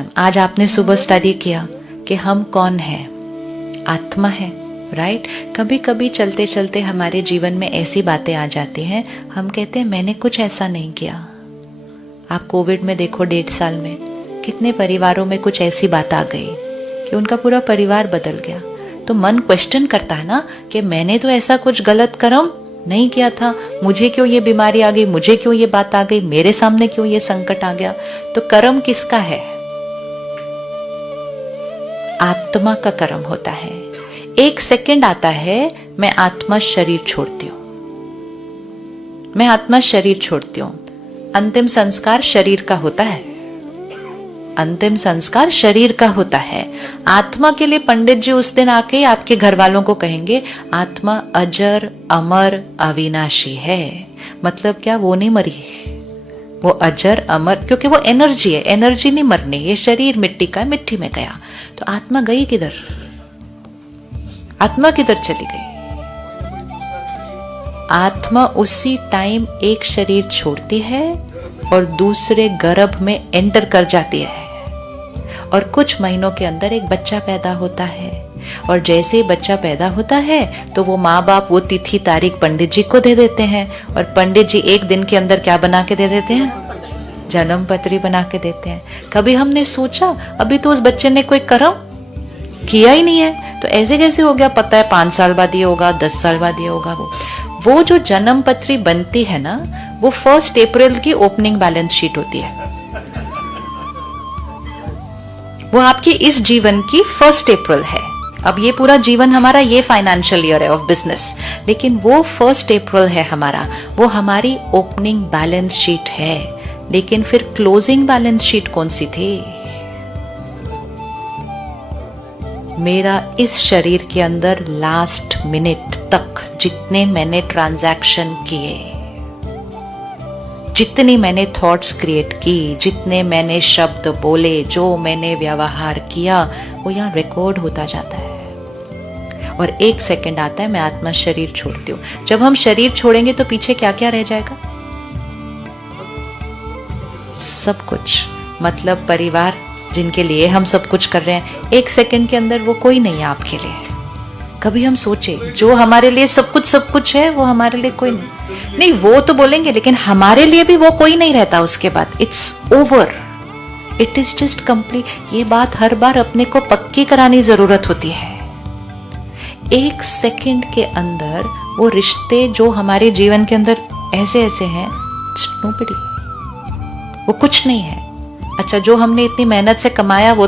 जन्म। आज आपने सुबह स्टडी किया कि हम कौन हैं, आत्मा है, राइट। कभी कभी चलते चलते हमारे जीवन में ऐसी बातें आ जाती हैं, हम कहते हैं मैंने कुछ ऐसा नहीं किया। आप कोविड में देखो, 1.5 साल में कितने परिवारों में कुछ ऐसी बात आ गई कि उनका पूरा परिवार बदल गया। तो मन क्वेश्चन करता है ना कि मैंने तो ऐसा कुछ गलत कर्म नहीं किया था, मुझे क्यों ये बीमारी आ गई, मुझे क्यों ये बात आ गई, मेरे सामने क्यों ये संकट आ गया। तो कर्म किसका है? आत्मा का कर्म होता है। एक सेकंड आता है, मैं आत्मा शरीर छोड़ती हूं, मैं आत्मा शरीर छोड़ती हूं। अंतिम संस्कार शरीर का होता है, अंतिम संस्कार शरीर का होता है। आत्मा के लिए पंडित जी उस दिन आके आपके घर वालों को कहेंगे आत्मा अजर अमर अविनाशी है। मतलब क्या? वो नहीं मरी, वो अजर अमर, क्योंकि वो एनर्जी है, एनर्जी नहीं मरनी। ये शरीर मिट्टी का, मिट्टी में गया। तो आत्मा गई किधर? आत्मा किधर चली गई? आत्मा उसी टाइम एक शरीर छोड़ती है और दूसरे गर्भ में एंटर कर जाती है, और कुछ महीनों के अंदर एक बच्चा पैदा होता है। और जैसे ही बच्चा पैदा होता है तो वो माँ बाप वो तिथि तारीख पंडित जी को दे देते हैं, और पंडित जी एक दिन के अंदर क्या बना के दे देते हैं? जन्म पत्री बना के देते हैं। कभी हमने सोचा अभी तो उस बच्चे ने कोई कर्म किया ही नहीं है, तो ऐसे कैसे हो गया? पता है 5 साल बाद ये होगा, 10 साल बाद ये होगा। वो जो जन्म पत्री बनती है ना, वो 1 अप्रैल की ओपनिंग बैलेंस शीट होती है। वो आपकी इस जीवन की 1 अप्रैल है। अब ये पूरा जीवन हमारा ये फाइनेंशियल ईयर है ऑफ बिजनेस, लेकिन वो 1 अप्रैल है हमारा, वो हमारी ओपनिंग बैलेंस शीट है। लेकिन फिर क्लोजिंग बैलेंस शीट कौन सी थी? मेरा इस शरीर के अंदर लास्ट मिनट तक जितने मैंने ट्रांजैक्शन किए, जितनी मैंने थॉट्स क्रिएट की, जितने मैंने शब्द बोले, जो मैंने व्यवहार किया, वो यहाँ रिकॉर्ड होता जाता है। और एक सेकंड आता है, मैं आत्मा शरीर छोड़ती हूँ। जब हम शरीर छोड़ेंगे तो पीछे क्या क्या रह जाएगा? सब कुछ। मतलब परिवार जिनके लिए हम सब कुछ कर रहे हैं, एक सेकंड के अंदर वो कोई नहीं है आपके लिए। कभी हम सोचे जो हमारे लिए सब कुछ है, वो हमारे लिए कोई नहीं। वो तो बोलेंगे, लेकिन हमारे लिए भी वो कोई नहीं रहता उसके बाद। It's over, it is just complete. ये बात हर बार अपने को पक्की करानी जरूरत होती है। एक सेकंड के अंदर वो रिश्ते जो हमारे जीवन के अंदर ऐसे ऐसे हैं, नोबडी, वो कुछ नहीं है। अच्छा, जो हमने इतनी मेहनत से कमाया वो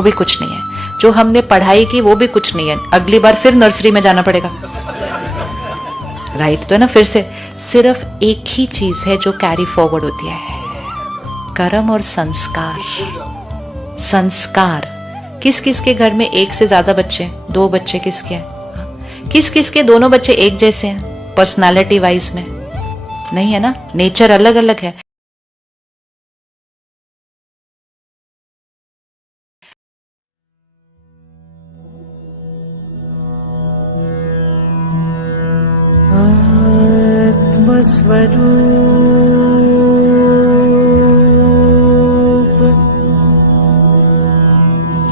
भी कुछ नहीं है। जो हमने पढ़ाई की वो भी कुछ नहीं है। अगली बार फिर नर्सरी में जाना पड़ेगा, राइट? तो है ना, फिर से सिर्फ एक ही चीज है जो कैरी फॉरवर्ड होती है, कर्म और संस्कार। संस्कार। किस किस के घर में 1 से ज्यादा बच्चे हैं? 2 बच्चे किसके हैं? किस किस के दोनों बच्चे एक जैसे हैं पर्सनालिटी वाइज में? नहीं है ना, नेचर अलग अलग है। स्वरूप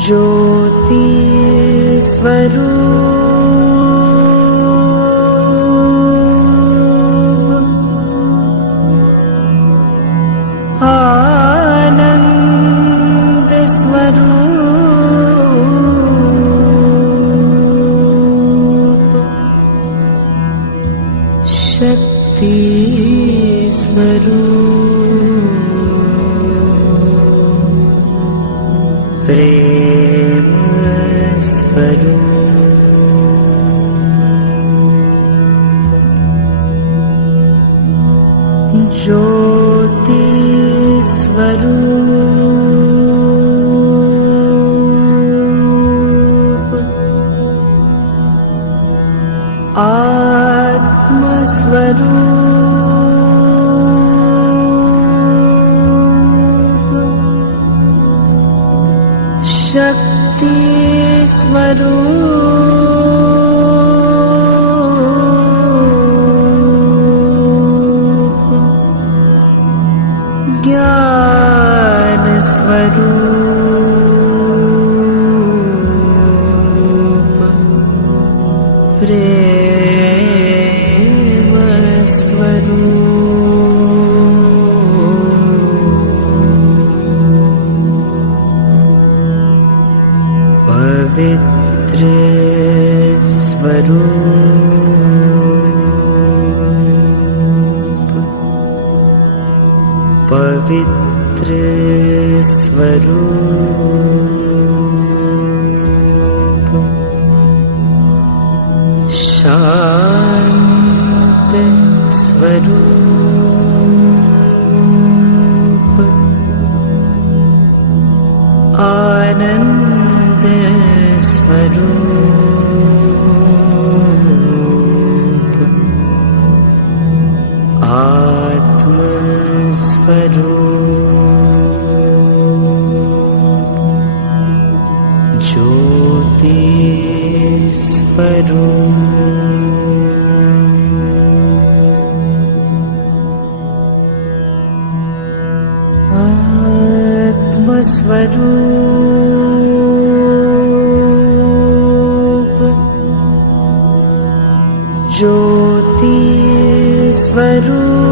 ज्योति स्वरूप आनंद स्वरूप शक्ति स्वरूप प्रेम स्वरूप ज्योति स्वरूप आत्म स्वरूप शक्ति स्वरूप ज्ञान स्वरूप प्रेम स्वरूप पवित्र स्वरूप पवित्र स्वरूप शांत स्वरूप आनंद स्वरूप आत्म स्वरूप ज्योति स्वरूप आत्म स्वरूप ज्योति स्वरूप